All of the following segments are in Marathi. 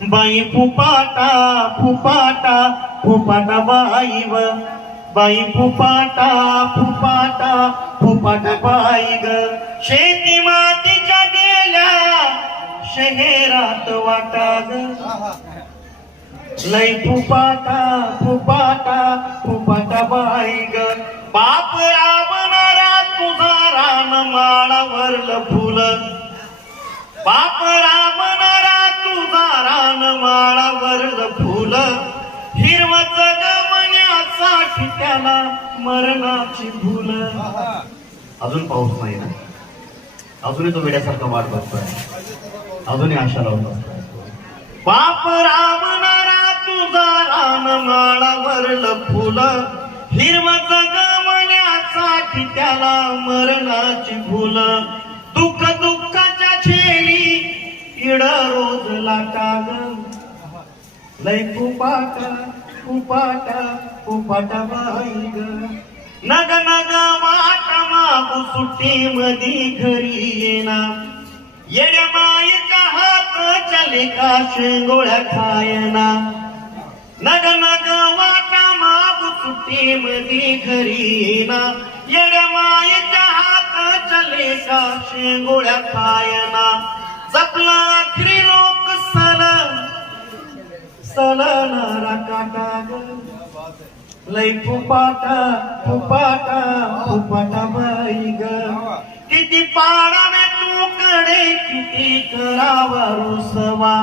बाई फुपाटा फुपाटा फुपाटा बाई व बाई फुपाटा फुपाटा फुपाटा बाई ग शेती मातीच्या गेल्या शहरात वाटा ग लय फुपाटा फुपाटा फुपाटा बाई ग बाप राबणारा तुझा रान माळावरलं फुल बाप राबणारा तुझा रान माळावरलं फुल हिरवं जगवण्यासाठी त्याला मरणाची भूल. अजून पाऊस नाही ना, अजूनही तो वेड्यासारखा वाट बघतोय, अजूनही आशा लावून बसतोय. बाप राबणारा तुझा रान माळावरलं फुल हिरवं जगवण्यासाठी त्याला मरणाची भूल. दुःख दुःखाच्या छेली इड रोज लाटा ग लय फुपाटा फुपाटा फुपाटा बाई ग नग नग वाट मागू सुट्टी मधी घरी येना येड्या मायेच्या हात चले का शेंगोळ्या खायना नग नग वाटा मागू सुट्टी मधी घरी येना येड्या मायेच्या हात चले का शेंगोळ्या खायना जपला आखरी लोक सलनारा काटा ग लय फुपाटा फुपाटा फुपाटा बाई ग किती पाडावे तुकडे किती करावा रुसवा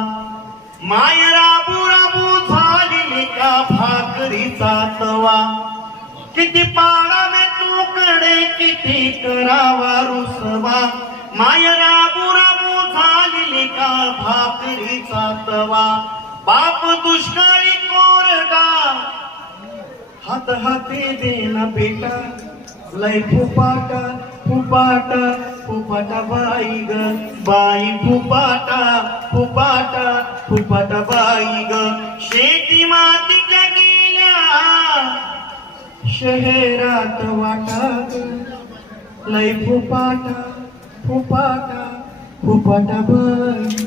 माय राबू राबू झाली का भाकरीचा तवा किती पाडावे तुकडे किती करावा रुसवा माय राबू राबू झाली का भाकरीचा तवा बाप दुष्काळी कोरडा हात हाती देना बेटा लय फुपाटा फुपाटा फुपाटा बाई ग बाई फुपाटा फुपाटा फुपाटा बाई ग शेती मातीच्या गेल्या शहरात वाटा ग लय फुपाटा फुपाटा फुपाटा बाई.